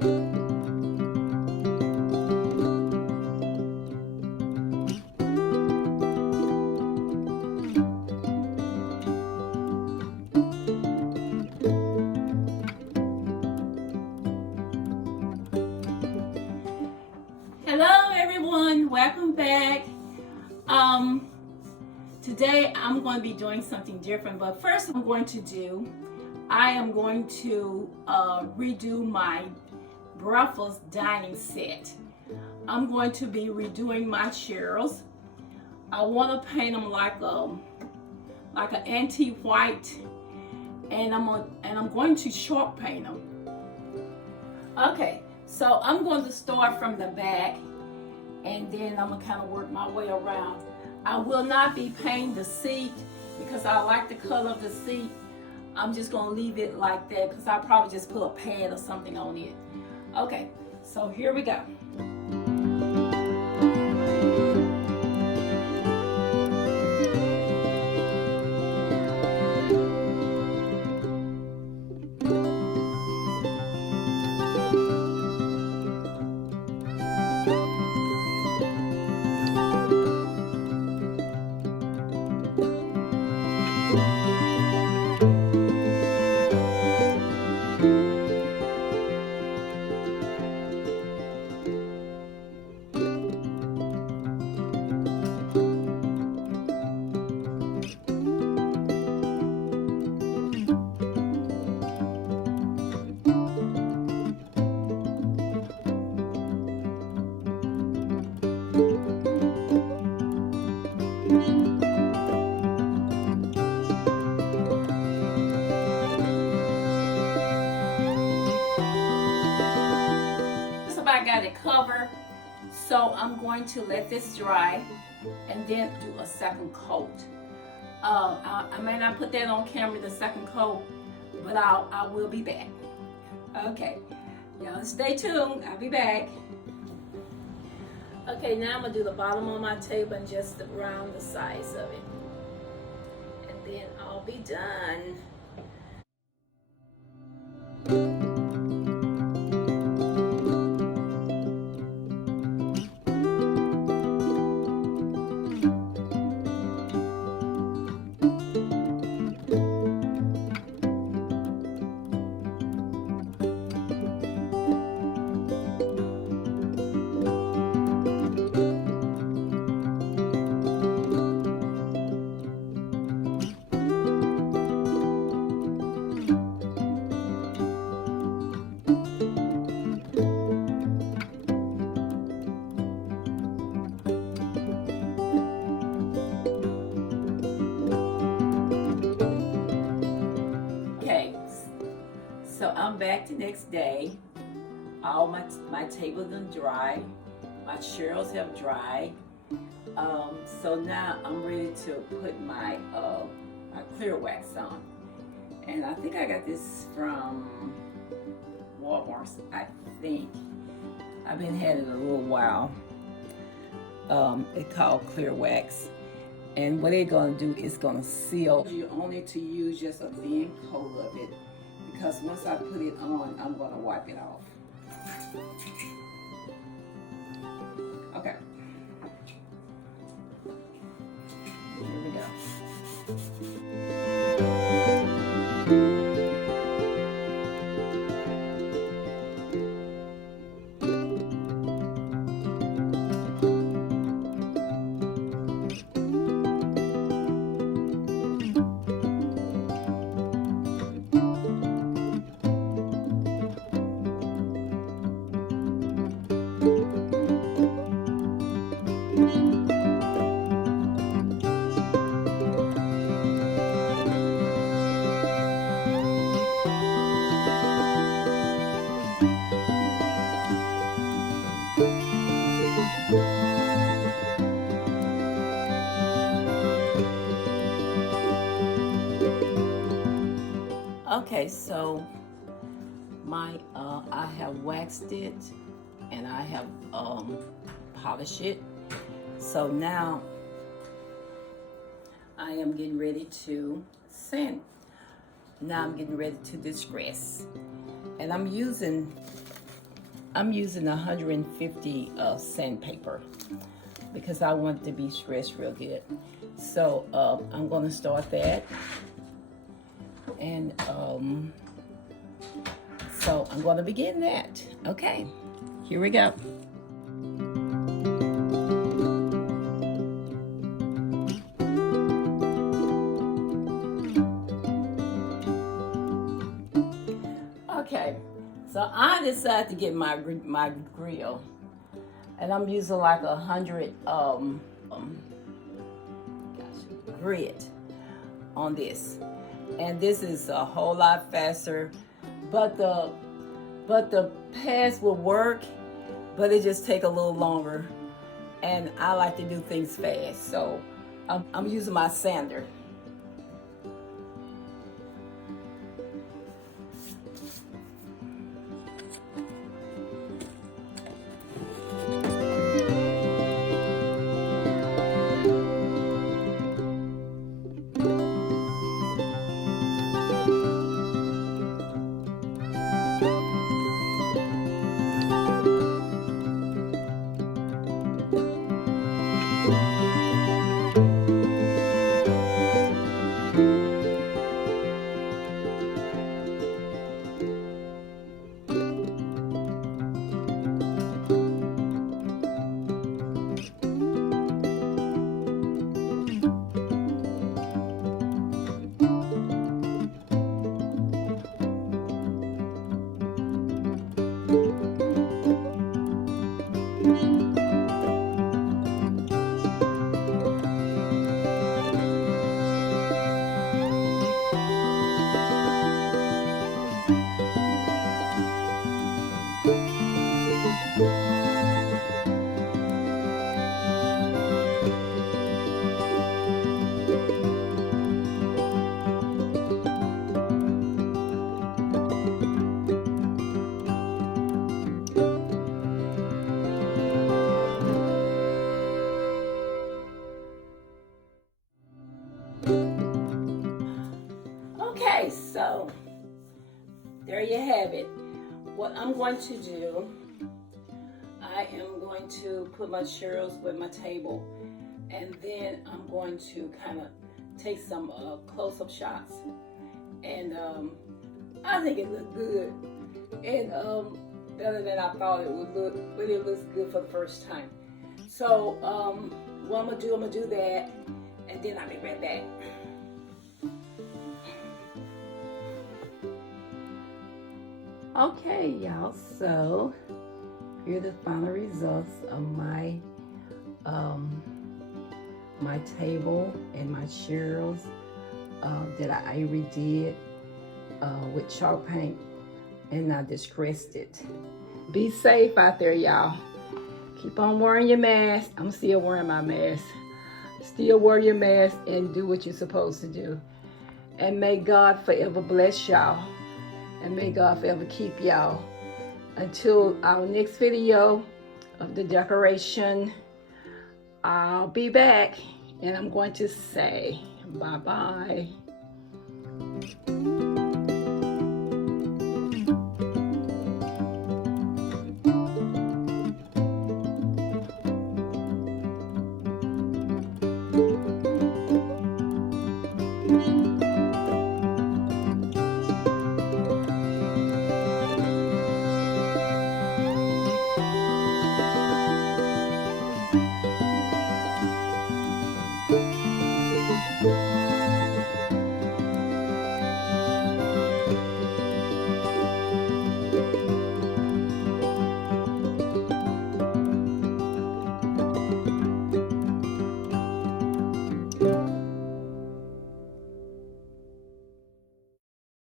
Hello everyone, welcome back. Today I'm going to be doing something different, but first I am going to redo my breakfast dining set. I'm going to be redoing my chairs. I want to paint them like an antique white, and I'm going to chalk paint them. Okay, so I'm going to start from the back, and then I'm gonna kind of work my way around. I will not be painting the seat because I like the color of the seat. I'm just gonna leave it like that because I'll probably just put a pad or something on it. Okay, so here we go. I got it covered, so I'm going to let this dry and then do a second coat. I may not put that on camera, the second coat, but I will be back. Okay, y'all stay tuned, I'll be back. Okay, now I'm gonna do the bottom of my table and just around the sides of it, and then I'll be done. So I'm back the next day. All my tables done dry. My chairs have dried. So now I'm ready to put my clear wax on. And I think I got this from Walmart, I think. I've been had it a little while. It's called clear wax. And what it's gonna do is gonna seal. You only to use just a thin coat of it, because once I put it on, I'm gonna wipe it off. Okay. Here we go. Okay, so my I have waxed it and I have polished it. So now I am getting ready to sand. Now I'm getting ready to distress, and I'm using I'm using 150 sandpaper because I want it to be stretched real good. So I'm going to start that. And so I'm going to begin that. Okay, here we go. Okay, so I decided to get my grill, and I'm using like 100 grit on this, and this is a whole lot faster, but the pads will work, but it just take a little longer, and I like to do things fast, so I'm using my sander. Okay, so there you have it. What I'm going to do, I am going to put my churros with my table, and then I'm going to kind of take some close-up shots, and I think it looked good, and better than I thought it would look, but it looks good for the first time. So what I'm gonna do that, and then I'll be right back. Okay, y'all, so here are the final results of my my table and my churros that I redid with chalk paint, and I distressed it. Be safe out there, y'all. Keep on wearing your mask. I'm still wearing my mask. Still wear your mask and do what you're supposed to do. And may God forever bless y'all. And may God forever keep y'all. Until our next video of the decoration, I'll be back, and I'm going to say bye-bye.